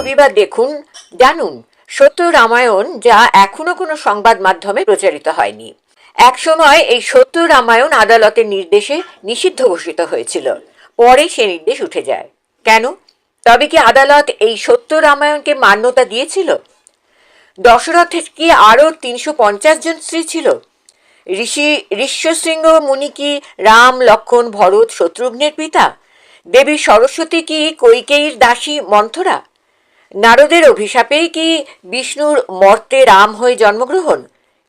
রবিবার দেখুন, জানুন সত্য রামায়ণ, যা এখনো কোনো সংবাদ মাধ্যমে প্রচারিত হয়নি। একসময় এই সত্য রামায়ণ আদালতের নির্দেশে নিষিদ্ধ ঘোষিত হয়েছিল, পরে সে নির্দেশ উঠে যায়। কেন? তবে কি আদালত এই সত্য রামায়ণকে মান্যতা দিয়েছিল? দশরথের কি আরো 350 জন স্ত্রী ছিল? ঋষ্যশৃঙ্গ মুনি কি রাম, লক্ষ্মণ, ভরত, শত্রুঘ্নের পিতা? দেবী সরস্বতী কি কৈকেয়ীর দাসী মন্থরা? নারদের অভিশাপেই কি বিষ্ণুর মর্তে রাম হয়ে জন্মগ্রহণ?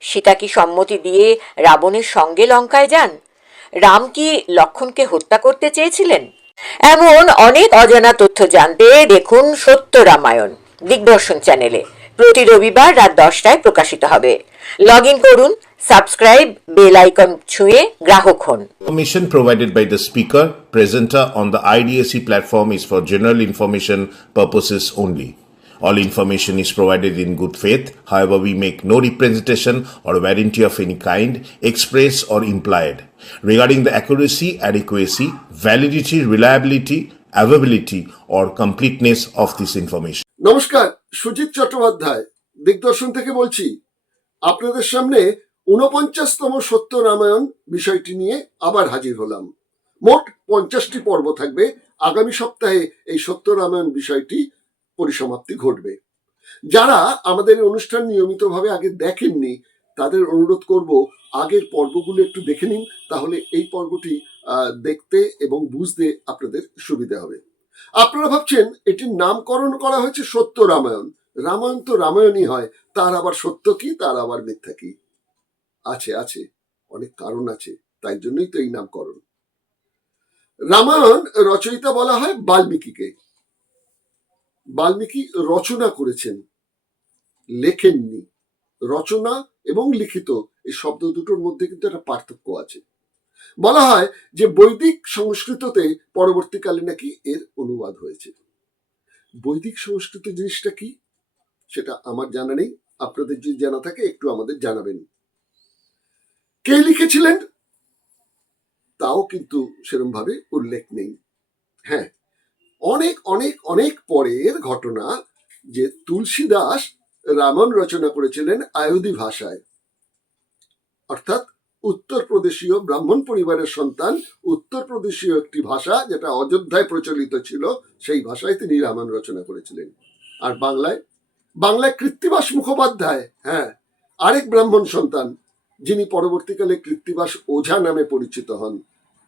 সীতা কি সম্মতি দিয়ে রাবণের সঙ্গে লঙ্কায় যান? রাম কি লক্ষ্মণকে হত্যা করতে চেয়েছিলেন? এমন অনেক অজানা তথ্য জানতে দেখুন সত্য রামায়ণ দিগদর্শন চ্যানেলে। প্রতি রবিবার রাত 10টায় প্রকাশিত হবে। লগ ইন করুন, সাবস্ক্রাইব, বেল আইকন ছুঁয়ে গ্রাহক হন। Information provided by the speaker, presenter on the IDSC platform is for general information purposes only. All information is provided in good faith. However, we make no representation or warranty of any kind, express or implied, regarding the accuracy, adequacy, validity, reliability, availability, or completeness of this information. নমস্কার, সুজিত চট্টোপাধ্যায় দিগদর্শন থেকে বলছি। আপনাদের সামনে 49তম সত্য রামায়ণ বিষয়টি নিয়ে আবার হাজির হলাম। মোট 50টি পর্ব থাকবে। আগামী সপ্তাহে এই সত্য রামায়ণ বিষয়টি পরিসমাপ্তি ঘটবে। যারা আমাদের অনুষ্ঠান নিয়মিতভাবে আগে দেখেননি, তাদের অনুরোধ করব আগের পর্বগুলো একটু দেখে নিন, তাহলে এই পর্বটি দেখতে এবং বুঝতে আপনাদের সুবিধা হবে। আপনারা ভাবছেন এটির নামকরণ করা হয়েছে সত্য রামায়ণ। রামায়ণ তো রামায়ণই হয়, তার আবার সত্য কি, তার আবার মিথ্যা কি? আছে অনেক কারণ আছে, তাই জন্যই তো এই নামকরণ। রামায়ণ রচয়িতা বলা হয় বাল্মীকিকে। বাল্মীকি রচনা করেছেন, লেখেননি। রচনা এবং লিখিত এই শব্দ দুটোর মধ্যে কিন্তু একটা পার্থক্য আছে। বলা হয় যে বৈদিক সংস্কৃততে পরবর্তীকালে নাকি এর অনুবাদ হয়েছে। বৈদিক সংস্কৃত জিনিসটা কি সেটা আমার জানা নেই, আপনাদের যদি জানা থাকে একটু আমাদের জানাবেন। কে লিখেছিলেন তাও কিন্তু সেরকম ভাবে উল্লেখ নেই। হ্যাঁ, অনেক অনেক অনেক পরের ঘটনা যে তুলসীদাস রামায়ণ রচনা করেছিলেন আয়ুধী ভাষায়, অর্থাৎ উত্তরপ্রদেশীয় ব্রাহ্মণ পরিবারের সন্তান। উত্তরপ্রদেশীয় একটি ভাষা যেটা অযোধ্যায় প্রচলিত ছিল, সেই ভাষায় তিনি রামায়ণ রচনা করেছিলেন। আর বাংলায় কৃত্তিবাস মুখোপাধ্যায়, হ্যাঁ, আরেক ব্রাহ্মণ সন্তান, যিনি পরবর্তীকালে কৃত্তিবাস ওঝা নামে পরিচিত হন,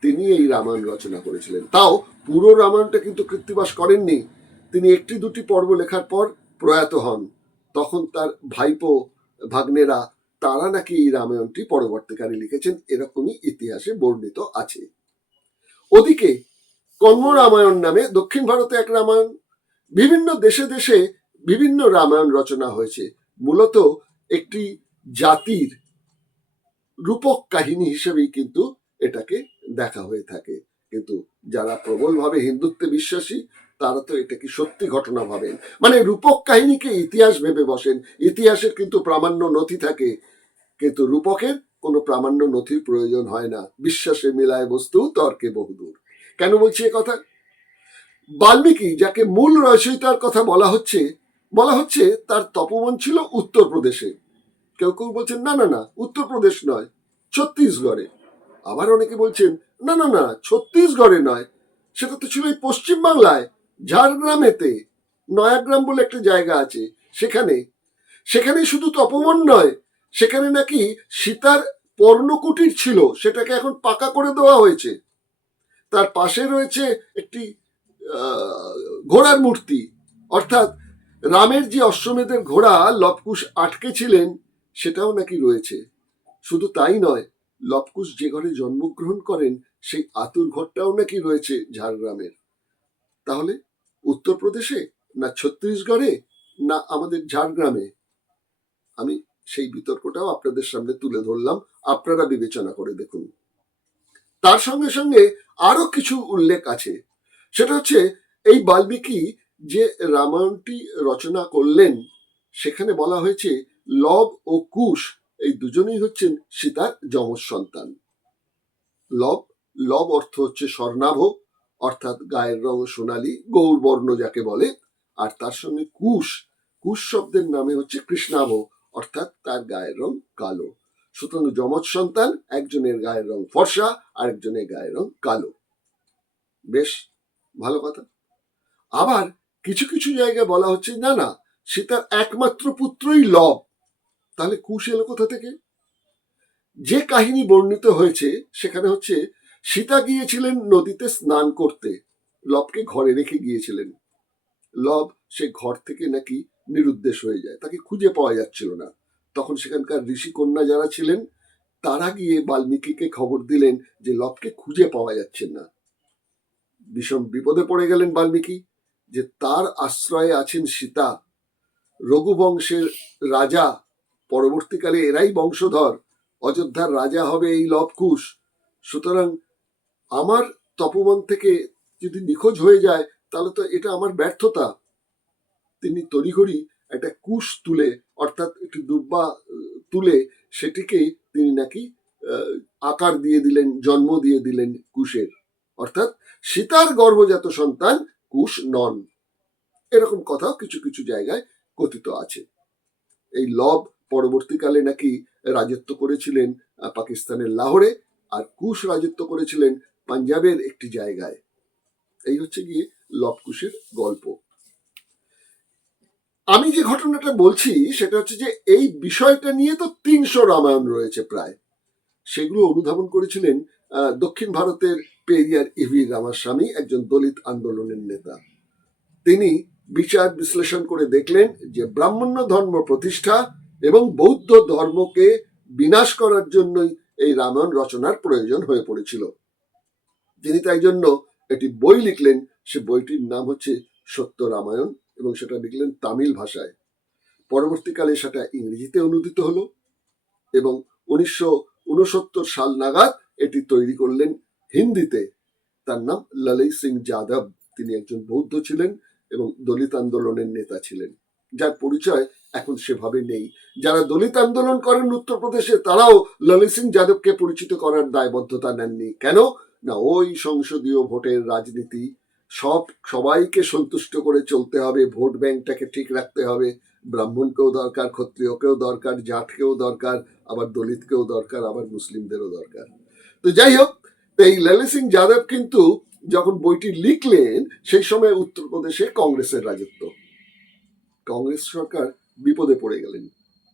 তিনি এই রামায়ণ রচনা করেছিলেন। তাও পুরো রামায়ণটা কিন্তু কৃত্তিবাস করেননি। তিনি একটি দুটি পর্ব লেখার পর প্রয়াত হন। তখন তার ভাইপো ভাগ্নেরা, তারা নাকি এই রামায়ণটি পরবর্তীকালে লিখেছেন, এরকমই ইতিহাসে বর্ণিত আছে। ওদিকে কর্ম রামায়ণ নামে দক্ষিণ ভারতে এক রামায়ণ, বিভিন্ন দেশে দেশে বিভিন্ন রামায়ণ রচনা হয়েছে। মূলত একটি জাতির রূপক কাহিনী হিসেবেই কিন্তু এটাকে দেখা হয়ে থাকে। কিন্তু যারা প্রবলভাবে হিন্দুত্বে বিশ্বাসী, তারা তো এটাকে সত্যি ঘটনা ভাবেন, মানে রূপক কাহিনীকে ইতিহাস ভেবে বসেন। ইতিহাসের কিন্তু প্রামাণ্য নথি থাকে, কিন্তু রূপকের কোনো প্রামাণ্য নথির প্রয়োজন হয় না। বিশ্বাসে মিলায় বস্তু, তর্কে বহুদূর। কেন বলছি এ কথা? বাল্মীকি, যাকে মূল রচয়িতার কথা বলা হচ্ছে তার তপবন ছিল উত্তরপ্রদেশে। কেউ কেউ বলছেন না উত্তরপ্রদেশ নয়, ছত্তিশগড়ে। আবার অনেকে বলছেন না ছত্তিশগড়ে নয়, সেটা তো ছিল এই পশ্চিম বাংলায়, ঝাড়গ্রামেতে। নয়াগ্রাম বলে একটা জায়গা আছে, সেখানে শুধু তপবন নয়, সেখানে নাকি সীতার পর্ণকুটির ছিল, সেটাকে এখন পাকা করে দেওয়া হয়েছে। তার পাশে রয়েছে একটি ঘোড়ার মূর্তি, অর্থাৎ রামের যে অশ্বমেধের ঘোড়া লবকুশ আটকে ছিলেন, সেটাও নাকি রয়েছে। শুধু তাই নয়, লবকুশ যে ঘরে জন্মগ্রহণ করেন, সেই আতুর ঘরটাও নাকি রয়েছে ঝাড়গ্রামের। তাহলে উত্তরপ্রদেশে না ছত্তিশগড়ে না আমাদের ঝাড়গ্রামে? আমি সেই বিতর্কটাও আপনাদের সামনে তুলে ধরলাম, আপনারা বিবেচনা করে দেখুন। তার সঙ্গে সঙ্গে আরো কিছু উল্লেখ আছে। সেটা হচ্ছে এই বাল্মীকি যে রামায়ণটি রচনা করলেন, সেখানে বলা হয়েছে লব ও কুশ এই দুজনেই হচ্ছেন সীতার যমজ সন্তান। লব অর্থ হচ্ছে স্বর্ণাভ, অর্থাৎ গায়ের রং সোনালী, গৌরবর্ণ যাকে বলে। আর তার সঙ্গে কুশ, কুশ শব্দের নামে হচ্ছে কৃষ্ণাভ, অর্থাৎ তার গায়ের রং কালো। সুতরাং যমজ সন্তান, একজনের গায়ের রং ফর্সা, আরেকজনের গায়ের রং কালো। বেশ ভালো কথা। আবার কিছু কিছু জায়গায় বলা হচ্ছে না না, সীতার একমাত্র পুত্রই লব। তাহলে কুশ এলো কোথা থেকে? যে কাহিনী বর্ণিত হয়েছে সেখানে হচ্ছে সীতা গিয়েছিলেন নদীতে স্নান করতে, লবকে ঘরে রেখে গিয়েছিলেন। লব সে ঘর থেকে নাকি নিরুদ্দেশ হয়ে যায়, তাকে খুঁজে পাওয়া যাচ্ছিল না। তখন সেখানকার ঋষি কন্যা যারা ছিলেন তারা গিয়ে বাল্মীকিকে খবর দিলেন যে লবকে খুঁজে পাওয়া যাচ্ছে না। ভীষণ বিপদে পড়ে গেলেন বাল্মীকি, যে তার আশ্রয়ে আছেন সীতা, রঘুবংশের রাজা, পরবর্তীকালে এরাই বংশধর, অযোধ্যার রাজা হবে এই লবকুশ। সুতরাং আমার তপবন থেকে যদি নিখোঁজ হয়ে যায় তাহলে তো এটা আমার ব্যর্থতা। তিনি তড়িঘড়ি একটা কুশ তুলে, অর্থাৎ একটি দুব্বা তুলে সেটিকে তিনি নাকি আকার দিয়ে দিলেন, জন্ম দিয়ে দিলেন কুশের। অর্থাৎ সীতার গর্ভজাত সন্তান কুশ নন, এরকম কথাও কিছু কিছু জায়গায় কথিত আছে। এই লব পরবর্তীকালে নাকি রাজত্ব করেছিলেন পাকিস্তানের লাহোরে, আর কুশ রাজত্ব করেছিলেন পাঞ্জাবের একটি জায়গায়। এই হচ্ছে গিয়ে লব কুশের গল্প। আমি যে ঘটনাটা বলছি সেটা হচ্ছে যে এই বিষয়টা নিয়ে তো 300 রামায়ণ রয়েছে প্রায়। সেগুলো অনুধাবন করেছিলেন দক্ষিণ ভারতের পেরিয়ার ইভি রামাস্বামী, একজন দলিত আন্দোলনের নেতা। তিনি বিচার বিশ্লেষণ করে দেখলেন যে ব্রাহ্মণ্য ধর্ম প্রতিষ্ঠা এবং বৌদ্ধ ধর্মকে বিনাশ করার জন্যই এই রামায়ণ রচনার প্রয়োজন হয়ে পড়েছিল। তিনি তাই জন্য একটি বই লিখলেন। সে বইটির নাম হচ্ছে সত্য রামায়ণ, এবং সেটা লিখলেন তামিল ভাষায়। পরবর্তীকালে সেটা ইংরেজিতে অনুদিত হলো এবং 1969 সাল নাগাদ এটি তৈরি করলেন হিন্দিতে। তার নাম ললিত সিং যাদব। তিনি একজন বৌদ্ধ ছিলেন এবং দলিত আন্দোলনের নেতা ছিলেন, যার পরিচয় এখন সেভাবে নেই। যারা দলিত আন্দোলন করেন উত্তরপ্রদেশে তারাও ললিত সিং যাদবকে পরিচিত করার দায়বদ্ধতা নেননি। কেন না, ওই সংসদীয় ভোটের রাজনীতি, সবাইকে সন্তুষ্ট করে চলতে হবে, ভোট ব্যাংকটাকে ঠিক রাখতে হবে, ব্রাহ্মণকেও দরকার, ক্ষত্রিয়কেও দরকার, জাটকেও দরকার, আবার দলিতকেও দরকার, আবার মুসলিমদেরও দরকার। তো যাই হোক, এই ললিত সিং যাদব কিন্তু যখন বইটি লিখলেন সেই সময় উত্তরপ্রদেশে কংগ্রেসের রাজত্ব। কংগ্রেস সরকার বিপদে পড়ে গেলেন।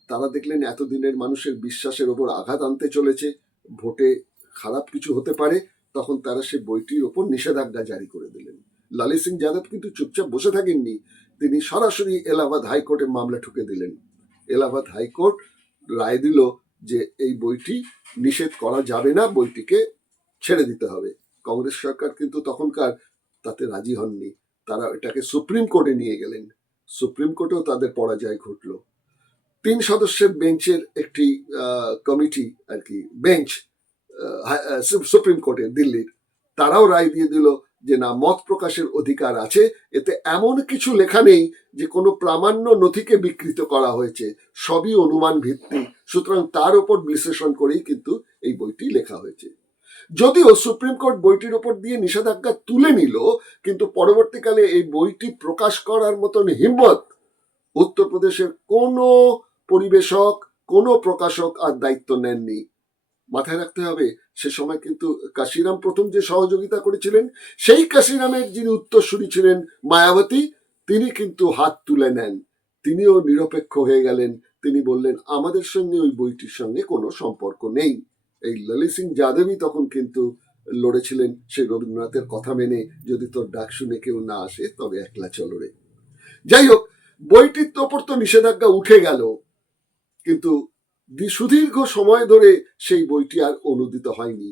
তারা দেখলেন এতদিনের মানুষের বিশ্বাসের ওপর আঘাত আনতে চলেছে, ভোটে খারাপ কিছু হতে পারে। তখন তারা সে বইটির ওপর নিষেধাজ্ঞা জারি করে দিলেন। ললিত সিং যাদব কিন্তু চুপচাপ বসে থাকেননি, তিনি সরাসরি এলাহাবাদ হাইকোর্টে মামলা ঠুকে দিলেন। এলাহাবাদ হাইকোর্ট রায় দিল যে এই বইটি নিষেধ করা যাবে না, বইটিকে ছেড়ে দিতে হবে। কংগ্রেস সরকার কিন্তু তখনকার তাতে রাজি হননি, তারা এটাকে সুপ্রিম কোর্টে নিয়ে গেলেন। সুপ্রিম কোর্টেও তাদের পরাজয় ঘটল। 3 সদস্যের বেঞ্চের একটি কমিটি আর কি, বেঞ্চ সুপ্রিম কোর্টে দিল্লির, তারাও রায় দিয়ে দিল যে না, মত প্রকাশের অধিকার আছে, এতে এমন কিছু লেখা নেই যে কোনো প্রামাণ্য নথিকে বিকৃত করা হয়েছে, সবই অনুমান ভিত্তিক, সুতরাং তার উপর বিশ্লেষণ করেই কিন্তু এই বইটি লেখা হয়েছে। যদিও সুপ্রিম কোর্ট বইটির ওপর দিয়ে নিষেধাজ্ঞা তুলে নিল, কিন্তু পরবর্তীকালে এই বইটি প্রকাশ করার মতন হিম্মত উত্তরপ্রদেশের কোনো পরিবেশক, কোনো প্রকাশক আর দায়িত্ব নেননি। মাথায় রাখতে হবে, সে সময় কিন্তু কাশিরাম প্রথম যে সহযোগিতা করেছিলেন, সেই কাশিরামের যিনি উত্তরসূরি ছিলেন মায়াবতী, তিনি কিন্তু হাত তুলে নেন। তিনিও নিরপেক্ষ হয়ে গেলেন। তিনি বললেন আমাদের সঙ্গে ওই বইটির সঙ্গে কোনো সম্পর্ক নেই। এই ললিত সিং যাদবই তখন কিন্তু লড়েছিলেন সেই রবীন্দ্রনাথের কথা মেনে, যদি তোর ডাক শুনে কেউ না আসে তবে একলা চলো রে। যাই হোক, বইটির ওপর তো নিষেধাজ্ঞা উঠে গেল, কিন্তু সুদীর্ঘ সময় ধরে সেই বইটি আর অনুদিত হয়নি।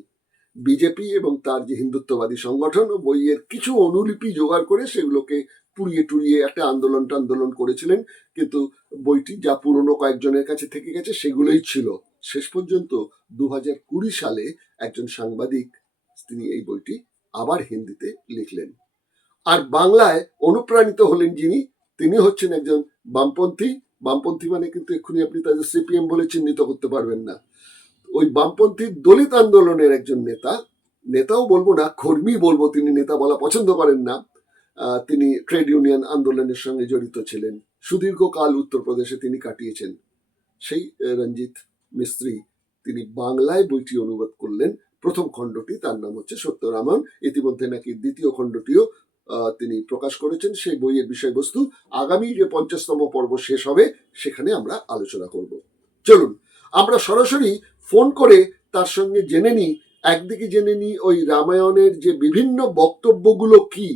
বিজেপি এবং তার যে হিন্দুত্ববাদী সংগঠন বইয়ের কিছু অনুলিপি জোগাড় করে সেগুলোকে পুড়িয়ে টুড়িয়ে একটা আন্দোলন করেছিলেন, কিন্তু বইটি যা পুরনো কয়েকজনের কাছে থেকে গেছে সেগুলোই ছিল। শেষ পর্যন্ত 2020 সালে একজন সাংবাদিক তিনি এই বইটি আবার হিন্দিতে লিখলেন। আর বাংলায় অনুপ্রাণিত হলেন যিনি, তিনি হচ্ছেন একজন বামপন্থী। বামপন্থী মানে কিন্তু এক্ষুনি আপনি তাদের সিপিএম বলে চিহ্নিত করতে পারবেন না। ওই বামপন্থী দলিত আন্দোলনের একজন নেতাও বলবো না, কর্মী বলবো, তিনি নেতা বলা পছন্দ করেন না, তিনি ট্রেড ইউনিয়ন আন্দোলনের সঙ্গে জড়িত ছিলেন, সুদীর্ঘকাল উত্তরপ্রদেশে তিনি কাটিয়েছেন। সেই রঞ্জিত মিস্ত্রি তিনি বাংলায় বইটি অনুবাদ করলেন। প্রথম খণ্ডটি, তার নাম হচ্ছে সত্যরামায়ণ। ইতিমধ্যে নাকি দ্বিতীয় খণ্ডটিও তিনি প্রকাশ করেছেন। সেই বইয়ের বিষয়বস্তু আগামী যে 50তম পর্ব শেষ হবে সেখানে আমরা আলোচনা করব। চলুন আমরা সরাসরি ফোন করে তার সঙ্গে জেনে নিই, একদিকে জেনে নিই ওই রামায়ণের যে বিভিন্ন বক্তব্যগুলো কি,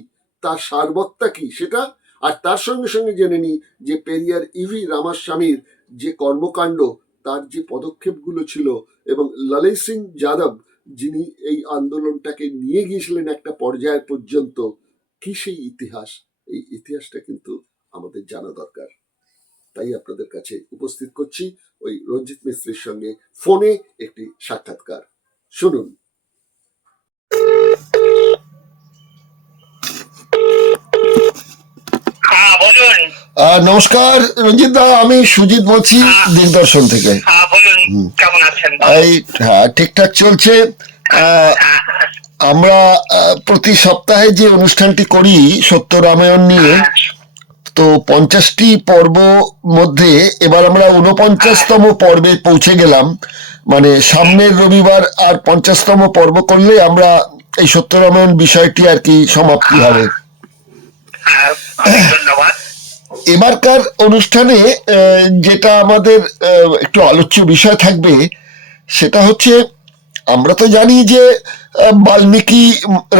তার সারবত্তা কি সেটা, আর তার সঙ্গে সঙ্গে জেনে নিই যে পেরিয়ার ইভি রামাস্বামীর যে কর্মকাণ্ড, তার যে পদক্ষেপগুলো ছিল, এবং ললিত সিং যাদব যিনি এই আন্দোলনটাকে নিয়ে গিয়েছিলেন একটা পর্যায় পর্যন্ত, কি সেই ইতিহাস, এই ইতিহাসটা কিন্তু আমাদের জানা দরকার। তাই আপনাদের কাছে উপস্থিত করছি ওই রঞ্জিত মিস্ত্রির সঙ্গে ফোনে একটি সাক্ষাৎকার। শুনুন। নমস্কার রঞ্জিত দা, আমি সুজিত বলছি দিগদর্শন থেকে। কেমন আছেন? এই হ্যাঁ, ঠিকঠাক চলছে। আমরা প্রতি সপ্তাহে যে অনুষ্ঠানটি করি সত্য রামায়ণ নিয়ে, তো 50টি পর্ব মধ্যে এবার আমরা 49তম পর্বে পৌঁছে গেলাম। মানে সামনের রবিবার আর 50তম পর্ব করলে আমরা এই সত্য রামায়ণ বিষয়টি আর কি সমাপ্তি হবে। ধন্যবাদ। এবারকার অনুষ্ঠানে যেটা আমাদের একটু আলোচ্য বিষয় থাকবে সেটা হচ্ছে, আমরা তো জানি যে বাল্মীকি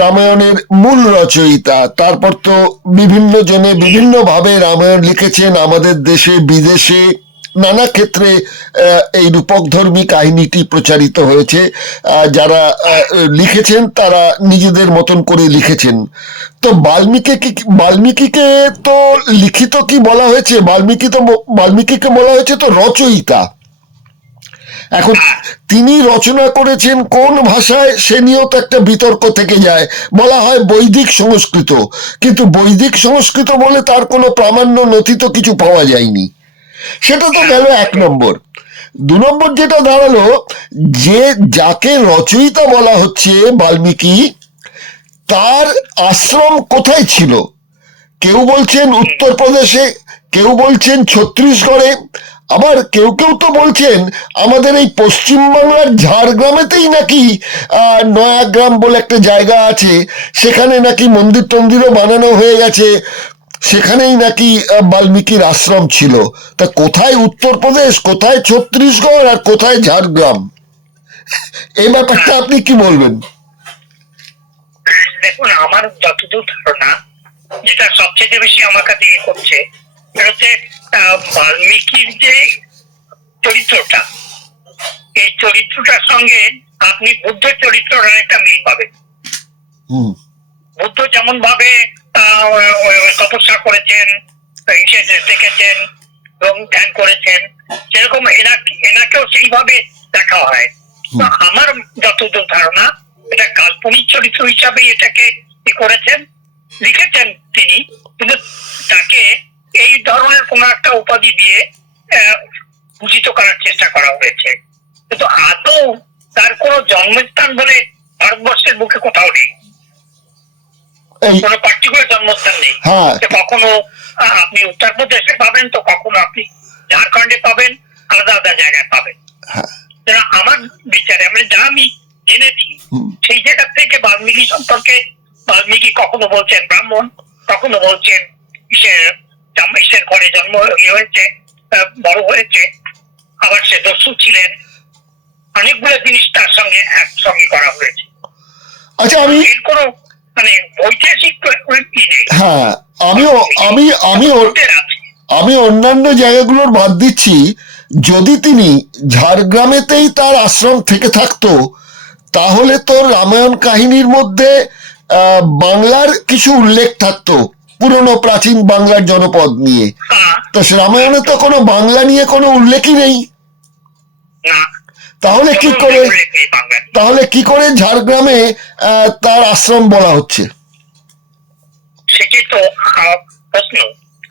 রামায়ণের মূল রচয়িতা, তারপর তো বিভিন্ন জনে বিভিন্নভাবে রামায়ণ লিখেছেন, আমাদের দেশে বিদেশে নানা ক্ষেত্রে এই রূপকধর্মী কাহিনীটি প্রচারিত হয়েছে। যারা লিখেছেন তারা নিজেদের মতন করে লিখেছেন। তো বাল্মীকিকে তো লিখিত কি বলা হয়েছে, বাল্মীকিকে বলা হয়েছে তো রচয়িতা। এখন তিনি রচনা করেছেন কোন ভাষায় সে নিয়েও তো একটা বিতর্ক থেকে যায়। বলা হয় বৈদিক সংস্কৃত, কিন্তু বৈদিক সংস্কৃত বলে তার কোনো প্রামাণ্য নথি তো কিছু পাওয়া যায়নি। সেটা তো গেল 1 নম্বর। 2 নম্বর যেটা দাঁড়ালো, যে যাকে রচয়িতা বলা হচ্ছে বাল্মীকি, তার আশ্রম কোথায় ছিল? কেউ বলছেন উত্তরপ্রদেশে, কেউ বলছেন ছত্তিশগড়ে, আবার কেউ কেউ তো বলছেন আমাদের এই পশ্চিমবাংলার ঝাড়গ্রামেতেই নাকি নয়াগ্রাম বলে একটা জায়গা আছে, সেখানে নাকি মন্দির টন্দিরও বানানো হয়ে গেছে, সেখানেই নাকি বাল্মীকির আশ্রম ছিল। তা কোথায় উত্তরপ্রদেশ, কোথায় ছত্তিশগড়, আর কোথায় ঝাড়গ্রাম, এই ব্যাপারটা আপনি কি বলবেন? দেখুন, আমার যতদূর ধারণা, যেটা সবচেয়ে বেশি আমার কাছে করছে সেটা হচ্ছে বাল্মীকির যে চরিত্রটা, এই চরিত্রটার সঙ্গে আপনি বুদ্ধের চরিত্রের অনেকটা মিল পাবেন। বুদ্ধ যেমন ভাবে তপস্যা করেছেন, দেখেছেন এবং ধ্যান করেছেন, সেরকম এনাকেও সেইভাবে দেখা হয়। আমার যতদূর ধারণা, এটা কাল্পনিক চরিত্র হিসাবে এটাকে করেছেন, লিখেছেন তিনি, কিন্তু তাকে এই ধরনের কোন একটা উপাধি দিয়ে ভূষিত করার চেষ্টা করা হয়েছে। কিন্তু আদৌ তার কোন জন্মস্থান বলে ভারতবর্ষের বুকে কোথাও নেই, কোন পার্টিকুলার জন্মস্থান নেই। কখনো আপনি উত্তরপ্রদেশে পাবেন, তো কখনো আপনি ঝাড়খণ্ডে পাবেন, আলাদা আলাদা জায়গায় পাবেন। আমার বিচারে আমি জেনেছি, সেই জায়গা থেকে বাল্মীকি সম্পর্কে, বাল্মীকি কখনো বলছেন ব্রাহ্মণ, কখনো বলছেন ইসের ঘরে জন্ম হয়েছে, বড় হয়েছে, আবার সে দস্যু ছিলেন। অনেকগুলো জিনিস তার সঙ্গে একসঙ্গে করা হয়েছে। আচ্ছা, এর কোনো মানে ঐতিহাসিক নেই। হ্যাঁ, আমি অন্যান্য জায়গাগুলোর বাদ দিচ্ছি। যদি তিনি ঝাড়গ্রামেতেই তার আশ্রম থেকে থাকতো, তাহলে তো রামায়ণ কাহিনীর মধ্যে বাংলার কিছু উল্লেখ থাকতো, পুরনো প্রাচীন বাংলার জনপদ নিয়ে। তো রামায়ণে তো কোনো বাংলা নিয়ে কোনো উল্লেখই নেই। তাহলে কি করে ঝাড়গ্রামে তার আশ্রম বলা হচ্ছে? সেটাই তো প্রশ্ন।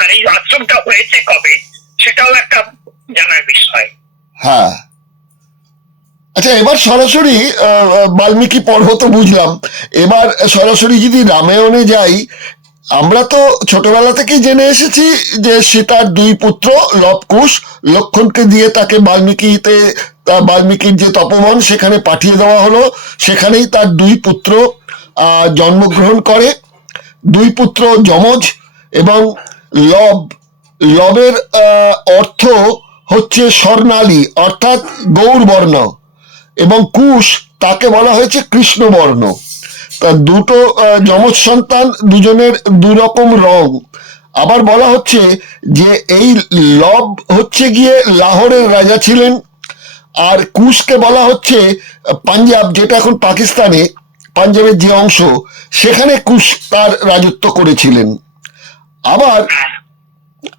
আর এই আশ্রমটা হয়েছে কবে, সেটাও একটা জানার বিষয়। হ্যাঁ, আচ্ছা, এবার সরাসরি বাল্মীকি পর্ব তো বুঝলাম, এবার সরাসরি যদি রামায়ণে যাই, আমরা তো ছোটবেলা থেকেই জেনে এসেছি যে সীতার দুই পুত্র লব কুশ, লক্ষণকে দিয়ে তাকে বাল্মীকির যে তপবন সেখানে পাঠিয়ে দেওয়া হলো, সেখানেই তার দুই পুত্র জন্মগ্রহণ করে। দুই পুত্র যমজ, এবং লবের অর্থ হচ্ছে স্বর্ণালী অর্থাৎ গৌরবর্ণ, এবং কুশ তাকে বলা হয়েছে কৃষ্ণবর্ণ। তা দুটো যমজ সন্তান, দুজনের দুরকম রং। আবার বলা হচ্ছে যে এই লব হচ্ছে গিয়ে লাহোরের রাজা ছিলেন, আর কুশকে বলা হচ্ছে পাঞ্জাব, যেটা এখন পাকিস্তানে, পাঞ্জাবের যে অংশ, সেখানে কুশ তার রাজত্ব করেছিলেন। আবার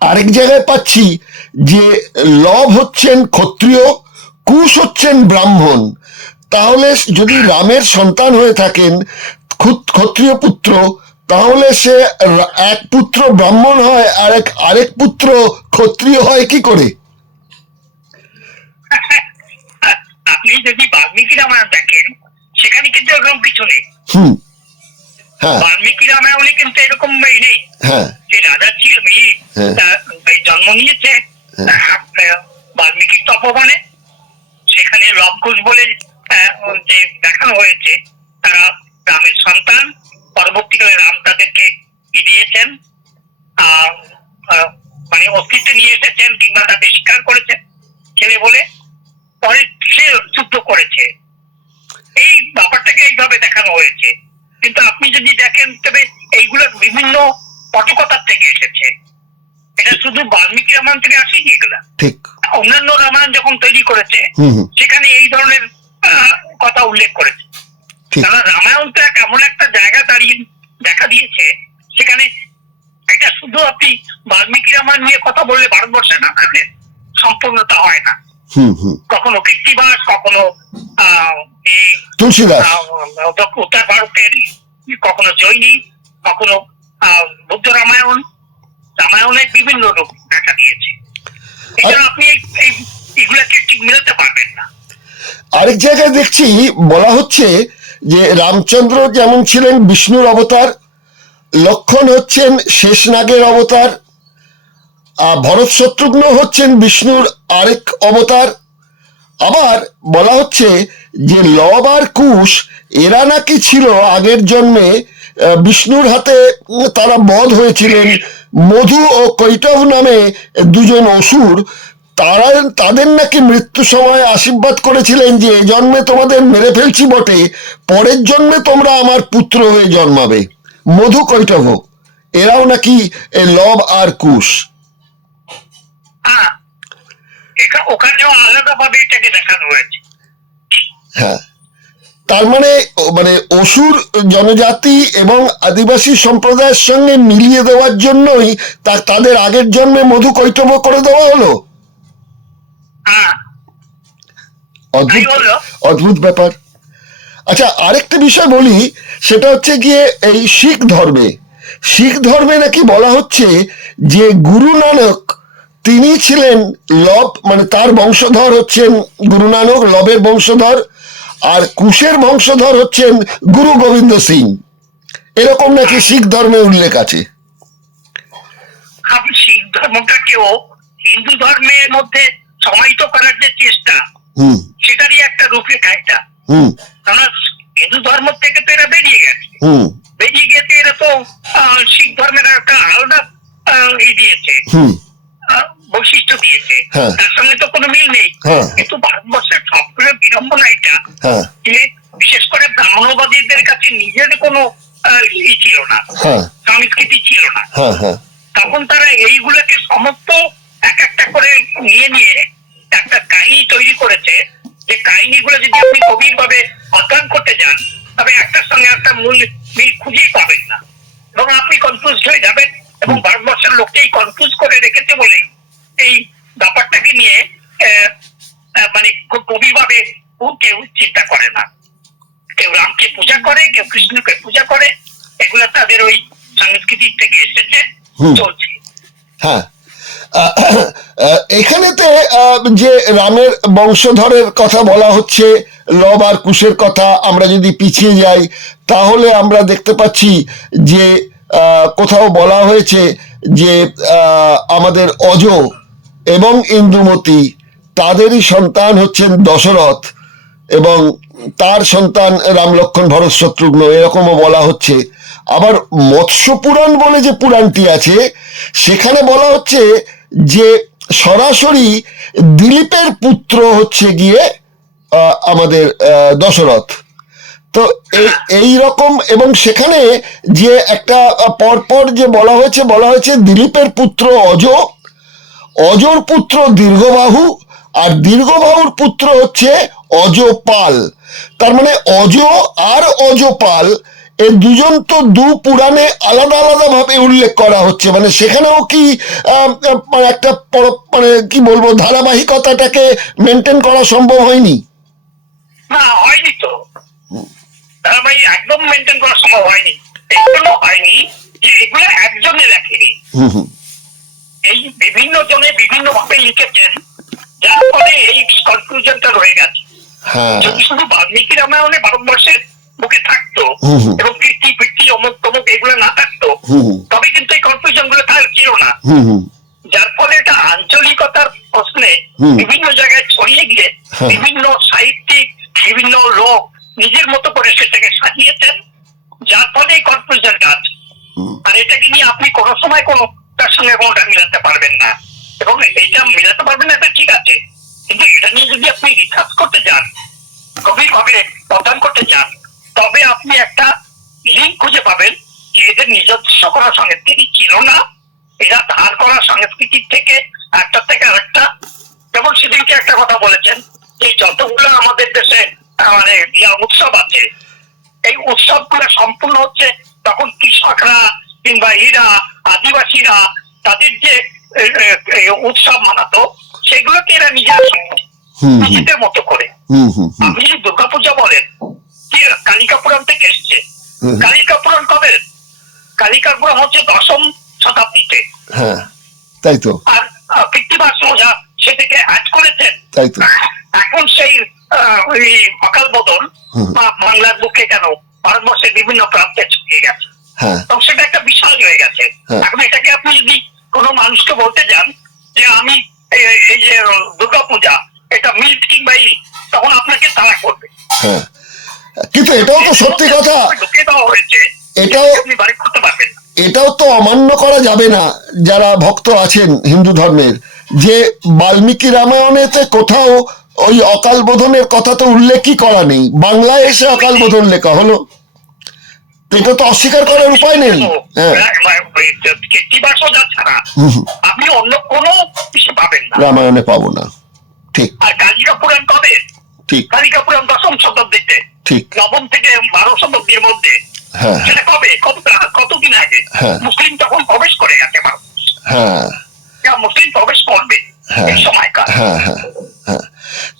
আরেক জায়গায় পাচ্ছি যে লব হচ্ছেন ক্ষত্রিয়, কুশ হচ্ছেন ব্রাহ্মণ। তাহলে যদি রামের সন্তান হয়ে থাকেন ক্ষত্রিয় পুত্র, তাহলে সে এক পুত্র ব্রাহ্মণ হয় আর আরেক পুত্র ক্ষত্রিয় হয় কি করে? আপনি যদি বাল্মীকি রামায়ণ দেখেন, সেখানে কিন্তু এরকম কিছু নেই। হ্যাঁ, বাল্মীকি রামায়ণে কিন্তু এরকম নেই হ্যাঁ, যে রাজা ছিল জন্ম নিয়েছে বাল্মীকির তপবনে, সেখানে লবকুশ বলে যে দেখানো হয়েছে তারা রামের সন্তান। পরবর্তীকালে রাম তাদেরকে দিয়েছেন, মানে অস্তিত্বে নিয়ে এসেছেন, কিংবা তাদের স্বীকার করেছেন ছেলে বলে, পরে সে যুদ্ধ করেছে। এই ব্যাপারটাকে এইভাবে দেখানো হয়েছে। কিন্তু আপনি যদি দেখেন, তবে এইগুলো বিভিন্ন পটকথার থেকে এসেছে, এটা শুধু বাল্মীকি রামায়ণ থেকে আসেনি। এগুলা ঠিক অন্যান্য রামায়ণ যখন তৈরি করেছে সেখানে এই ধরনের কথা উল্লেখ করেছে। কারণ রামায়ণ তো এমন একটা জায়গা দাঁড়িয়ে দেখা দিয়েছে, সেখানে এটা শুধু আপনি বাল্মীকি রামায়ণ নিয়ে কথা বললে ভারতবর্ষের রামায়ণের সম্পূর্ণতা হয় না। কখনো কৃত্তিবাস, কখনো তুলসীদাস, উত্তর ভারতের কখনো জৈনী, কখনো বুদ্ধ রামায়ণ, রামায়ণের বিভিন্ন রূপ দেখা দিয়েছে। এজন্য আপনি এগুলাকে ঠিক মিলাতে পারবেন না। আরেক জায়গায় দেখছি বলা হচ্ছে যে রামচন্দ্র যেমন ছিলেন বিষ্ণুর অবতার, লক্ষণ হচ্ছেন শেষনাগের অবতার, ভরত শত্রুঘ্ন হচ্ছেন বিষ্ণুর আরেক অবতার। আবার বলা হচ্ছে যে লব আর কুশ এরা নাকি ছিল আগের জন্মে বিষ্ণুর হাতে, তারা বধ হয়েছিলেন। মধু ও কৈটভ নামে দুজন অসুর, তাদের নাকি মৃত্যু সময় আশীর্বাদ করেছিলেন যে এই জন্মে তোমাদের মেরে ফেলছি বটে, পরের জন্মে তোমরা আমার পুত্র হয়ে জন্মাবে। মধু কৈটভ এরাও নাকি লব আর কুশ। ওখানেও আলাদাভাবে এটাকে দেখানো হয়েছে। হ্যাঁ, তার মানে অসুর জনজাতি এবং আদিবাসী সম্প্রদায়ের সঙ্গে মিলিয়ে দেওয়ার জন্যই তাদের আগের জন্মে মধু কৈটভ করে দেওয়া হলো। অদ্ভুত ব্যাপার। আচ্ছা, আরেকটা বিষয় বলি, সেটা হচ্ছে গিয়ে এই শিখ ধর্মে নাকি বলা হচ্ছে যে গুরু নানক তিনি ছিলেন লব, মানে তার বংশধর হচ্ছেন গুরু নানক, লবের বংশধর, আর কুশের বংশধর হচ্ছেন গুরু গোবিন্দ সিং। এরকম নাকি শিখ ধর্মে উল্লেখ আছে। শিখ ধর্মটাকেও হিন্দু ধর্মের মধ্যে সমাহিত করার যে চেষ্টা, সেটারই একটা রূপরেখা এটা। কারণ হিন্দু ধর্ম থেকে তো এরা বেরিয়ে গেছে, বেরিয়ে গেছে এরা তো শিখ ধর্মের একটা আলাদা দিয়েছে, বৈশিষ্ট্য দিয়েছে, তার সঙ্গে তো কোনো মিল নেই। কিন্তু ভারতবর্ষের সবগুলো বিড়ম্বনা এটা যে বিশেষ করে ব্রাহ্মণবাদীদের কাছে নিজের কোনো ছিল না, সংস্কৃতি ছিল না। তখন তারা এইগুলোকে সমস্ত এক একটা করে নিয়ে একটা কাহিনী তৈরি করেছে, যে কাহিনীগুলো যদি আপনি গভীর ভাবে অধ্যয়ন করতে যান, তবে একটার সঙ্গে একটা মিল খুঁজেই পাবেন না, এবং আপনি কনফিউজ হয়ে যাবেন। এবং ভারতবর্ষের লোককেই কনফিউজ করে রেখেছে বলে এই ব্যাপারটাকে নিয়ে মানে খুব গভীর ভাবে কেউ চিন্তা করে না। কেউ রামকে পূজা করে, কেউ কৃষ্ণকে পূজা করে, এগুলো তাদের ওই সংস্কৃতি থেকে এসেছে, চলছে। হ্যাঁ, এখানেতে যে রামের বংশধরের কথা বলা হচ্ছে, লব আর কুশের কথা আমরা যদি পিছিয়ে যাই, তাহলে আমরা দেখতে পাচ্ছি যে কোথাও বলা হয়েছে যে আমাদের অজ এবং ইন্দুমতি তাদেরই সন্তান হচ্ছেন দশরথ এবং তার সন্তান রাম লক্ষ্মণ ভরত শত্রুঘ্ন, এরকমও বলা হচ্ছে। আবার মৎস্য পুরাণ বলে যে পুরাণটি আছে সেখানে বলা হচ্ছে যে সরাসরি দিলীপের পুত্র হচ্ছে গিয়ে আমাদের দশরথ। তো এই রকম, এবং সেখানে যে একটা পরপর যে বলা হয়েছে দিলীপের পুত্র অজ, অজর পুত্র দীর্ঘবাহু, আর দীর্ঘবাহুর পুত্র হচ্ছে অজপাল। তার মানে অজ আর অজপাল এই দুজন তো দু পুরাণে আলাদা আলাদা ভাবে উল্লেখ করা হচ্ছে। মানে সেখানেও কি একটা মানে কি বলবো ধারাবাহিকতাটাকে মেনটেন করা সম্ভব হয়নি? না, হয়নি তো, ধারাবাহিক একদম মেনটেন করা সম্ভব হয়নি। এগুলো হয়নি যে এগুলো একজনে লেখেনি, এই বিভিন্ন জনে বিভিন্ন ভাবে লিখেছেন, যার ফলে এই কনফিউশনটা রয়ে গেছে। যদি শুধু বাল্মীকি রামায়ণে ভারতবর্ষের বুকে থাকতো এবং কীর্তি ফির্তি অমুক তমুক এগুলো না থাকতো, তবে কিন্তু এই কনফিউশন গুলো ছিল না। যার ফলে এটা আঞ্চলিকতার প্রশ্নে বিভিন্ন জায়গায় ছড়িয়ে গিয়ে বিভিন্ন সাহিত্যিক বিভিন্ন লোক নিজের মতো করে সেটাকে সাজিয়েছেন, যার ফলে এই কনফিউশনটা আছে। আর এটাকে নিয়ে আপনি কোনো সময় কোনো তার সঙ্গে কোনোটা মিলাতে পারবেন না, এবং এইটা মিলাতে পারবেন না, এটা ঠিক আছে। কিন্তু এটা নিয়ে যদি আপনি রিসার্চ করতে যান, গভীরভাবে অধ্যয়ন করতে চান, তবে আপনি একটা লিঙ্ক খুঁজে পাবেন যে এদের নিজস্ব করা সংস্কৃতি ছিল না, এরা ধার করা সংস্কৃতির থেকে একটা থেকে আরেকটা। যেমন সেদিনকে একটা কথা বলেছেন, এই যতগুলো আমাদের দেশে মানে উৎসব আছে, এই উৎসবগুলো সম্পূর্ণ হচ্ছে তখন কৃষকরা কিংবা এরা আদিবাসীরা তাদের যে উৎসব মানাতো সেগুলোকে এরা নিজেদের মতো করে। আপনি যদি দুর্গাপূজা বলেন, কালিকা পুরাণ থেকে এসছে। কালিকা পুরাণ কবে? কালিকা পুরাণ হচ্ছে 10ম শতাব্দীতে, তাই তো। আর কৃত্তিবাস ওঝা সেটাকে অ্যাড করেছেন। তাই তো। এখন সেই অকাল বোধন বাংলার বুকে কেন ভারতবর্ষের বিভিন্ন প্রান্তে ছড়িয়ে গেছে, তখন সেটা একটা বিষয় হয়ে গেছে। এখন এটাকে আপনি যদি কোনো মানুষকে বলতে যান যে আমি এই যে দুর্গাপূজা এটা মিথ কিংবা তখন আপনাকে তাড়া করবে। কিন্তু এটাও তো সত্যি কথা, ঢুকে দেওয়া হয়েছে, এটাও আপনি বাড়ি করতে পারবেন না। এটাও তো অমান্য করা যাবে না যারা ভক্ত আছেন হিন্দু ধর্মের, যে বাল্মীকি রামায়ণেতে কোথাও ওই অকাল বোধনের কথা তো উল্লেখই করা নেই, বাংলায় এসে অকাল বোধন লেখা হলো, এটা তো অস্বীকার করার উপায় নেই। আপনি অন্য কোনো কিছু পাবেন না, রামায়ণে পাবো না। ঠিক। আর কালিকা পুরাণ কবে? ঠিক। কালিকা পুরাণ 10ম শতাব্দীতে, ঠিক। 9ম থেকে 12 শতাব্দীর মধ্যে। সেটা কবে? কতদিন আগে মুসলিম তখন প্রবেশ করে গেছে ভারত, মুসলিম প্রবেশ করবে এই সময়কাল।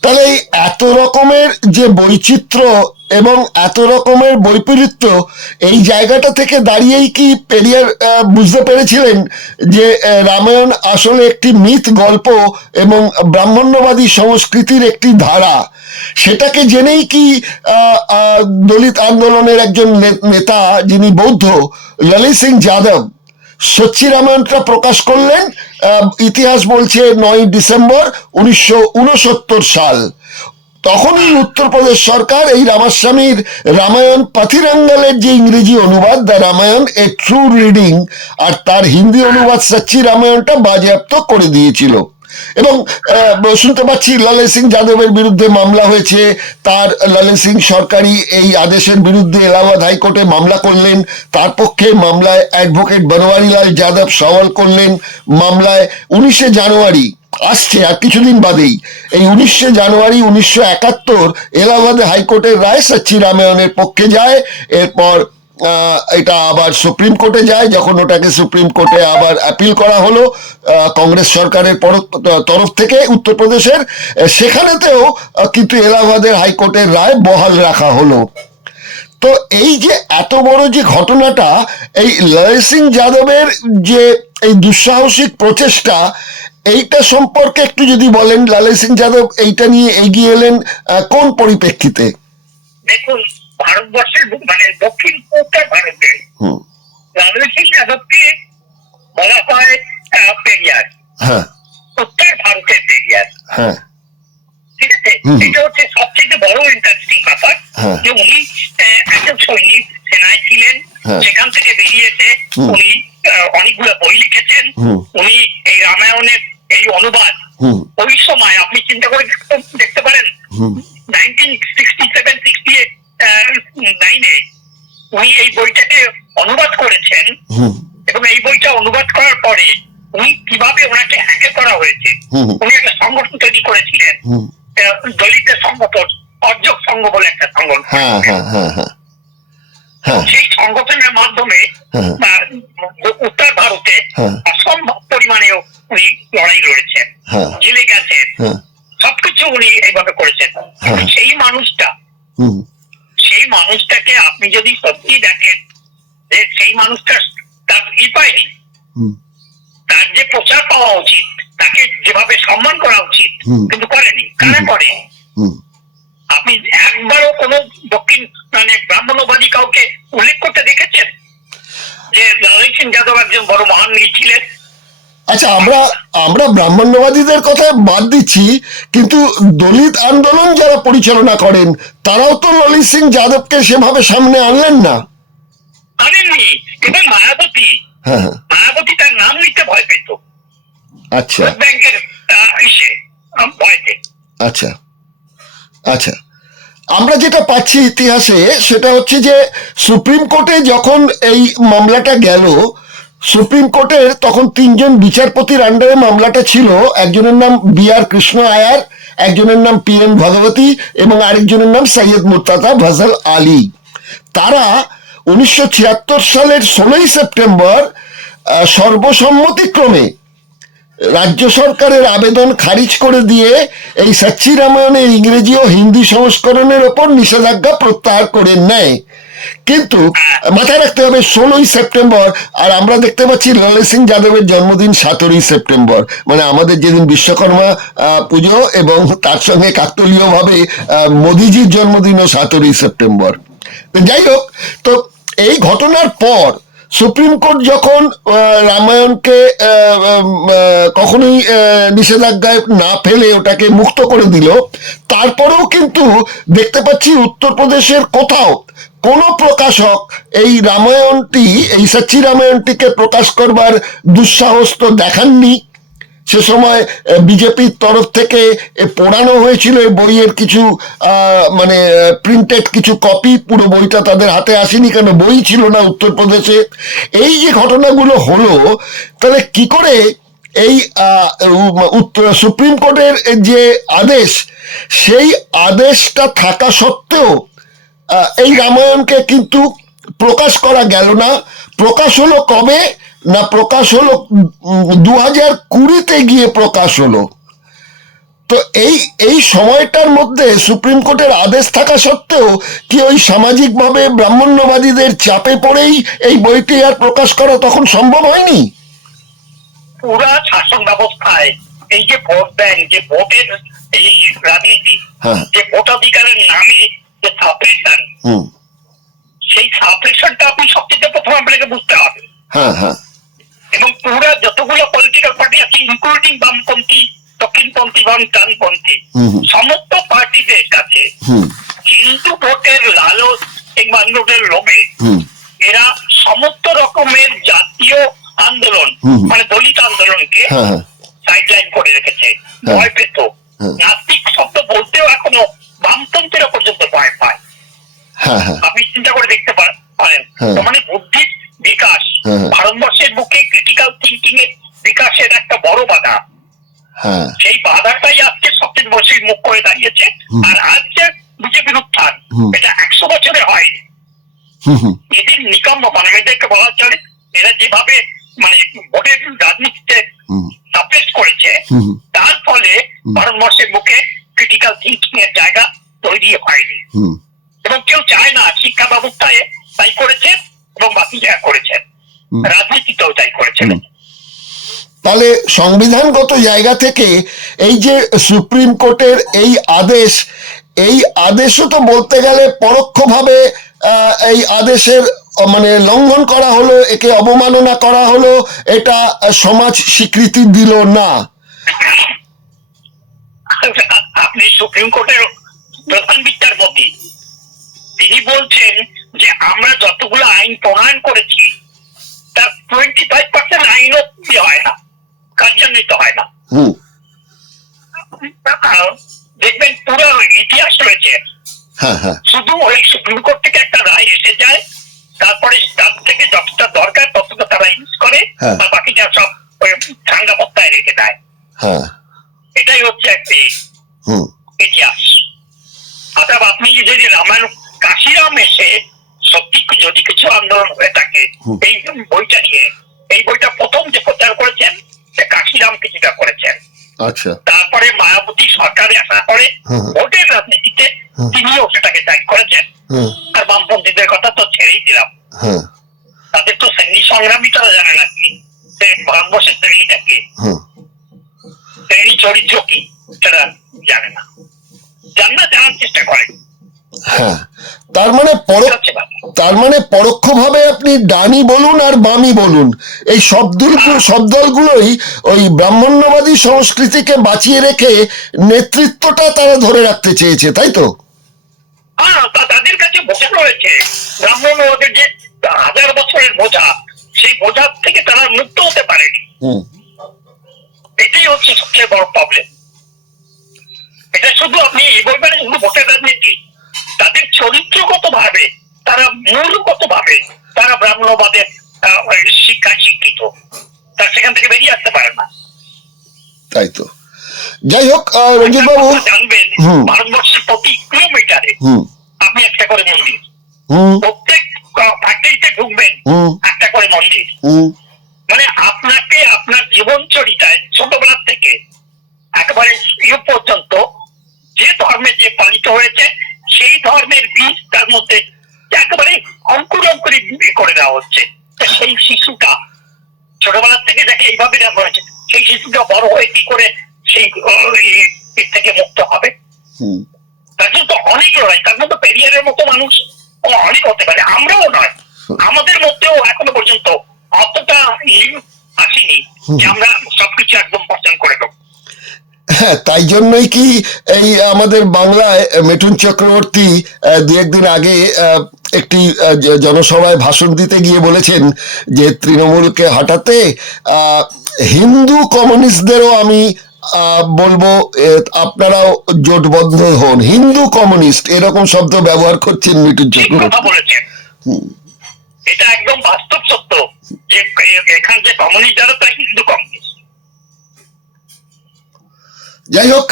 তাহলে এই এত রকমের যে বৈচিত্র্য এবং এত রকমের বৈপরীত্য, এই জায়গাটা থেকে দাঁড়িয়েই কি পেরিয়ার বুঝতে পেরেছিলেন যে রামায়ণ আসলে একটি মিথ গল্প এবং ব্রাহ্মণ্যবাদী সংস্কৃতির একটি ধারা? সেটাকে জেনেই কি দলিত আন্দোলনের একজন নেতা, যিনি বৌদ্ধ, ললিত সিং যাদব, সচ্চি রামায়ণটা প্রকাশ করলেন? ইতিহাস বলছে 9 ডিসেম্বর 1969 সাল। তখনই উত্তরপ্রদেশ সরকার এই রামাস্বামীর রামায়ণ পাথিরাঙ্গালের যে ইংরেজি অনুবাদ the Ramayana a true reading আর তার হিন্দি অনুবাদ সচ্চি রামায়ণটা বাজেয়াপ্ত করে দিয়েছিল। এবং শুনতে পাচ্ছি ললিত সিং যাদবের বিরুদ্ধে মামলা হয়েছে, তার ললিত সিং সরকারি এই আদেশের বিরুদ্ধে এলাহাবাদ হাইকোর্টে মামলা করলেন, তার পক্ষে মামলায় অ্যাডভোকেট বনওয়ারিলাল যাদব সওয়াল করলেন। মামলায় 19 জানুয়ারি আসছে আর কিছুদিন বাদেই, এই 19 জানুয়ারি 1971 এলাহাবাদ হাইকোর্টের রায় সচ্চি রামায়ণের পক্ষে যায়। এরপর এটা আবার সুপ্রিম কোর্টে যায়, যখন ওটাকে সুপ্রিম কোর্টে আবার অ্যাপিল করা হলো কংগ্রেস সরকারের তরফ থেকে উত্তরপ্রদেশের, সেখানেতেও কিন্তু এলাহাবাদের হাইকোর্টের রায় বহাল রাখা হলো। তো এই যে এত বড় যে ঘটনাটা, এই ললিত সিং যাদবের যে এই দুঃসাহসিক প্রচেষ্টা, এইটা সম্পর্কে একটু যদি বলেন। ললিত সিং যাদব এইটা নিয়ে এগিয়ে এলেন কোন পরিপ্রেক্ষিতে? দেখুন, ভারতবর্ষের মানে দক্ষিণ পূর্ব ভারতে লালু সিং যাদবকে বলা হয় পেরিয়ার, হ্যাঁ উত্তর ভারতের পেরিয়ার। হ্যাঁ ঠিক আছে, এটা হচ্ছে সবচেয়ে বড় ইন্টারেস্টিং ব্যাপার হ্যাঁ। যে উনি একজন সৈনিক, সেনায় ছিলেন, হ্যাঁ। সেখান থেকে বেরিয়ে এসে উনি অনেকগুলো বই লিখেছেন। উনি এই রামায়ণের এই অনুবাদ ওই সময় আপনি চিন্তা করে দেখতে পারেন 1967-69 উনি এই বইটাকে অনুবাদ করেছেন, এবং এই বইটা অনুবাদ করার পরে উনি কিভাবে ওনাকে হ্যাকে করা হয়েছে। উনি একটা সংগঠন তৈরি করেছিলেন, দলিতদের সংগঠন, অর্জক সংঘ বলে একটা সংগঠন। হ্যাঁ হ্যাঁ হ্যাঁ হ্যাঁ সেই সংগঠনের মাধ্যমে উত্তর ভারতে অসম্ভব পরিমাণেও উনি লড়াই লড়েছেন, জেলে গেছেন, সবকিছু উনি এইভাবে করেছেন। সেই মানুষটাকে আপনি যদি সত্যি দেখেন যে সেই মানুষটা তার পায়নি, তার যে প্রচার পাওয়া উচিত, তাকে যেভাবে সম্মান করা উচিত, কিন্তু করেনি। কারা করে? আপনি একবারও কোনো দক্ষিণ ব্রাহ্মণবাদী কাউকে উল্লেখ করতে দেখেছেন যে লালু সিং যাদব একজন বড় মহান ছিলেন? আচ্ছা, আমরা ব্রাহ্মণ্যবাদীদের কথা বাদ দিচ্ছি, কিন্তু দলিত আন্দোলন যারা পরিচালনা করেন তারাও তো ললিত সিং যাদবকে সেভাবে সামনে আনলেন না। আনেননি। এবং মায়াবতী তার নাম নিতে ভয় পেত। আচ্ছা ব্যাংকের ভয়তে। আচ্ছা আচ্ছা, আমরা যেটা পাচ্ছি ইতিহাসে সেটা হচ্ছে যে সুপ্রিম কোর্টে যখন এই মামলাটা গেল, সুপ্রিম কোর্টের তখন 3 জন বিচারপতির আন্ডারে মামলাটা ছিল। একজনের নাম BR কৃষ্ণ আয়ার, একজনের নাম PN ভগবতী এবং আরেকজনের নাম সৈয়দ মুর্তাজা ফজল আলী। তারা 1976 সালের 16ই সেপ্টেম্বর সর্বসম্মতিক্রমে রাজ্য সরকারের আবেদন খারিজ করে দিয়ে এই সচ্চি রামায়ণের ইংরেজি ও হিন্দি সংস্করণের ওপর নিষেধাজ্ঞা প্রত্যাহার করে নেয়। কিন্তু মাথায় রাখতে হবে 16ই সেপ্টেম্বর, আর আমরা দেখতে পাচ্ছি লালু সিং যাদবের জন্মদিন 17ই সেপ্টেম্বর, মানে আমাদের যেদিন বিশ্বকর্মা পুজো এবং তার সঙ্গে কাকতালীয়ভাবে মোদিজির জন্মদিনও 17ই সেপ্টেম্বর। যাই হোক, তো এই ঘটনার পর সুপ্রিম কোর্ট যখন রামায়ণকে কখনোই নিষেধাজ্ঞায় না ফেলে ওটাকে মুক্ত করে দিল, তারপরেও কিন্তু দেখতে পাচ্ছি উত্তরপ্রদেশের কোথাও কোনো প্রকাশক এই রামায়ণটি, এই সচ্চি রামায়ণটিকে প্রকাশ করবার দুঃসাহস তো দেখাননি। সে সময় বিজেপির তরফ থেকে পড়ানো হয়েছিল এই বইয়ের কিছু মানে প্রিন্টেড কিছু কপি, পুরো বইটা তাদের হাতে আসেনি, কেন বই ছিল না উত্তরপ্রদেশে। এই যে ঘটনাগুলো হলো, তাহলে কি করে এই সুপ্রিম কোর্টের যে আদেশ, সেই আদেশটা থাকা সত্ত্বেও এই রামায়ণকে কিন্তু প্রকাশ করা গেল না। প্রকাশ হলো কবে না, প্রকাশ হলো 2020-তে গিয়ে প্রকাশ হলো। তো এই সময়টার মধ্যে সুপ্রিম কোর্টের আদেশ থাকা সত্ত্বেও কি ওই সামাজিকভাবে ব্রাহ্মণ্যবাদীদের চাপে পড়েই এই বইটি আর প্রকাশ করা তখন সম্ভব হয়নি? পুরা শাসন ব্যবস্থায় এই যে ভোট ব্যাংক, যে ভোটের এই রাজনীতি, যে ভোটাধিকারের নামে যে সাপ্রেশন, সেই সাপ্রেশনটা আপনি সবচেয়ে প্রথম আপনাকে বুঝতে হবে। এবং পুরা যতগুলো পলিটিক্যাল পার্টি আছে, ইনক্লুডিং বামপন্থী, দক্ষিণপন্থী এবং ডানপন্থী, সমস্ত পার্টিদের কাছে হিন্দু ভোটের লালচ কিংবা ভোটের লোভে এরা সমস্ত রকমের জাতীয় আন্দোলন, মানে দলিত আন্দোলনকে সাইডলাইন করে রেখেছে, ভয় পেত। নাস্তিক শব্দ বলতেও এখনো বামপন্থীরা পর্যন্ত ভয় পায়। আপনি চিন্তা করে দেখতে পারেন, মানে বুদ্ধির বিকাশ ভারতবর্ষের বুকে ক্রিটিক্যাল থিঙ্কিং এর বিকাশের একটা বড় বাধা। সেই বাধাটাই আজকে সবচেয়ে বেশি মুখ করে দাঁড়িয়েছে। আর আজকে বিজেপির উত্থান, এটা 100 বছরে হয়নি। এদের নিকাম্য, মানে এদেরকে বলা চলে, এরা যেভাবে মানে ভোটের রাজনীতিতে সাপ্রেস করেছে, তার ফলে ভারতবর্ষের বুকে ক্রিটিক্যাল থিঙ্কিং এর জায়গা তৈরি হয়নি। এবং কেউ চায় না, শিক্ষা ব্যবস্থায় তাই করেছে এবং বাকি যা করেছেন রাজনীতিতেও তাই করেছেন। তাহলে সংবিধানগত জায়গা থেকে এই যে সুপ্রিম কোর্টের এই আদেশও তো বলতে গেলে পরোক্ষভাবে এই আদেশের মানে লঙ্ঘন করা হলো, একে অবমাননা করা হলো, এটা সমাজ স্বীকৃতি দিল না? আপনি সুপ্রিম কোর্টের প্রধান বিচারপতি, তিনি বলছেন যে আমরা যতগুলো আইন প্রণয়ন করেছি তার 25% আইনও হয় না, কার্যান্বিত হয় না। হুম। দেখবেন পুরো ইতিহাস রয়েছে, হ্যাঁ হ্যাঁ শুধু ওই সুপ্রিম কোর্ট থেকে একটা রায় এসে যায়, তারপরে তার থেকে যতটা দরকার ততটা তারা ইউজ করে, হ্যাঁ। আর বাকিটা সব ওই ঠান্ডা বস্তায় রেখে দেয়। হ্যাঁ। এটাই হচ্ছে একটি হুম। ইতিহাস। অর্থাৎ আপনি যদি রামায়ণ কাশিরাম এসে সত্যি যদি কিছু আন্দোলন হয়ে থাকে এই বইটা নিয়ে, এই বইটা প্রথম যে প্রচার করেছেন সে কাশিরাম কিছুটা করেছেন। আচ্ছা। তারপরে মায়াবতী সরকারে আসার পরে ভোটের রাজনীতিতে তিনিও সেটাকে ত্যাগ করেছেন। আর বামপন্থীদের কথা তো ছেড়েই দিলাম, তাদের তো শ্রেণী সংগ্রামী তারা জানে না কি ভারতবর্ষের শ্রেণীটাকে, শ্রেণী চরিত্র কি সেটা জানে না, জানার চেষ্টা করে। হ্যাঁ, তার মানে পরোক্ষভাবে আপনি ডানি বলুন আর বামি বলুন, এই সব দলগুলোই ওই ব্রাহ্মণ্যবাদী সংস্কৃতিকে বাঁচিয়ে রেখে নেতৃত্বটা তারা ধরে রাখতে চেয়েছে, তাই তো? তাদের কাছে বোঝা রয়েছে, ব্রাহ্মণ্যবাদের যে 1000 বছরের বোঝা, সেই বোঝার থেকে তারা মুক্ত হতে পারেনি। এটাই হচ্ছে সবচেয়ে বড় প্রবলেম। এটা শুধু আপনি বলবেন শুধু ভোটের রাজনীতি, তাদের চরিত্রগত ভাবে, তারা মূলগত ভাবে তারা ব্রাহ্মণ্যবাদের শিক্ষায় শিক্ষিত, তার সেখান থেকে বেরিয়ে আসতে পারে না। তাই তো। যাই হোক, রঞ্জিত বাবু জানবেন ভারতবর্ষের প্রতি কিলোমিটারে আপনি একটা করে মন্দির, প্রত্যেক ফ্যাক্টরিতে ঢুকবেন একটা করে মন্দির। মানে আপনাকে আপনার জীবন চরিতায় ছোটবেলার থেকে একেবারে পর্যন্ত যে ধর্মে যে পালিত হয়েছে সেই ধর্মের বীজ তার মধ্যে একেবারে অঙ্কুরে করে দেওয়া হচ্ছে। সেই শিশুটা ছোটবেলার থেকে যাকে এইভাবে দেওয়া হয়েছে, সেই শিশুটা বড় হয়ে কি করে সেই থেকে মুক্ত হবে? তার জন্য তো অনেক লড়াই, তার মধ্যে পেরিয়ারের মতো মানুষ অনেক হতে পারে, আমরাও নয়, আমাদের মধ্যেও এখনো পর্যন্ত অতটা আসেনি যে আমরা সবকিছু একদম পছন্দ করে দেবো। হ্যাঁ, তাই জন্যই কি এই আমাদের বাংলায় মিঠুন চক্রবর্তী দু একদিন আগে একটি জনসভায় ভাষণ দিতে গিয়ে বলেছেন যে তৃণমূলকে হটাতে হিন্দু কমিউনিস্টদেরও আমি বলবো আপনারাও জোটবদ্ধ হন, হিন্দু কমিউনিস্ট এরকম শব্দ ব্যবহার করছেন মিঠুন চক্রবর্তী। এটা একদম বাস্তব সত্য যে এখান যে কমিউনিস্ট যারা তা হিন্দু কমিউনিস্ট। যাই হোক,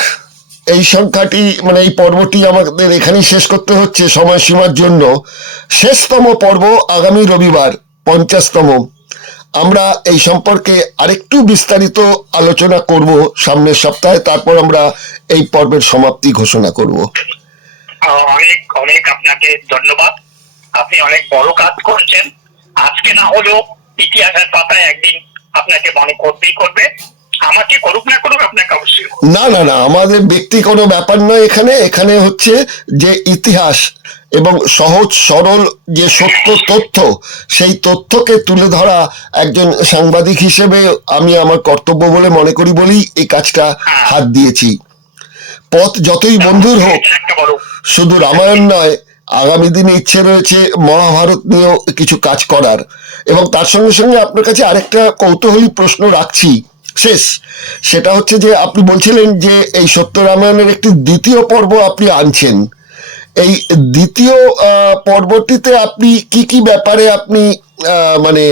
এই সংখ্যাটি মানে এই পর্বটি আমাদের এখানেই শেষ করতে হচ্ছে সময়সীমার জন্য। শেষতম পর্ব আগামী রবিবার 50তম। আমরা এই সম্পর্কে আরেকটু বিস্তারিত আলোচনা করব সামনের সপ্তাহে, তারপর আমরা এই পর্বের সমাপ্তি ঘোষণা করব। অনেক অনেক আপনাকে ধন্যবাদ, আপনি অনেক বড় কাজ করেছেন। আজকে না হলেও ইতিহাসের পাতায় একদিন আপনাকে মনে করবেই করবে, আমাকে করুক না করুক আপনাকে অবশ্যই। না না না, আমাদের ব্যক্তি কোনো ব্যাপার নয়, এখানে হচ্ছে যে ইতিহাস এবং সহজ সরল যে সত্য তথ্য, সেই তথ্যকে তুলে ধরা একজন সাংবাদিক হিসেবে আমি আমার কর্তব্য বলে মনে করি বলেই এই কাজটা হাত দিয়েছি। পথ যতই বন্ধুর হোক, শুধু রামায়ণ নয়, আগামী দিনে ইচ্ছে রয়েছে মহাভারত নিয়েও কিছু কাজ করার। এবং তার সঙ্গে সঙ্গে আপনার কাছে আরেকটা কৌতূহলী প্রশ্ন রাখছি শেষ, সেটা হচ্ছে যে আপনি বলছিলেন যে এই সত্য রামায়ণের একটি দ্বিতীয় পর্ব আপনি আনছেন। এই দ্বিতীয় পর্বটিতে আপনি কি কি ব্যাপারে আপনি মানে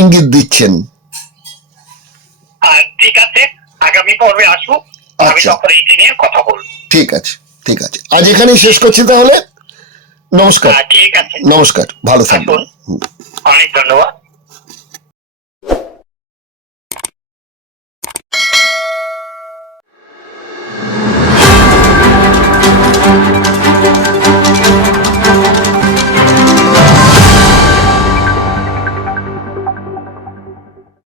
ইঙ্গিত দিচ্ছেন? ঠিক আছে, আগামী পর্বে আসুক, আমি তখন এইটা নিয়ে কথা বলবো। ঠিক আছে, ঠিক আছে, আজ এখানেই শেষ করছি তাহলে। নমস্কার। ঠিক আছে, নমস্কার, ভালো থাকবেন। অনেক ধন্যবাদ।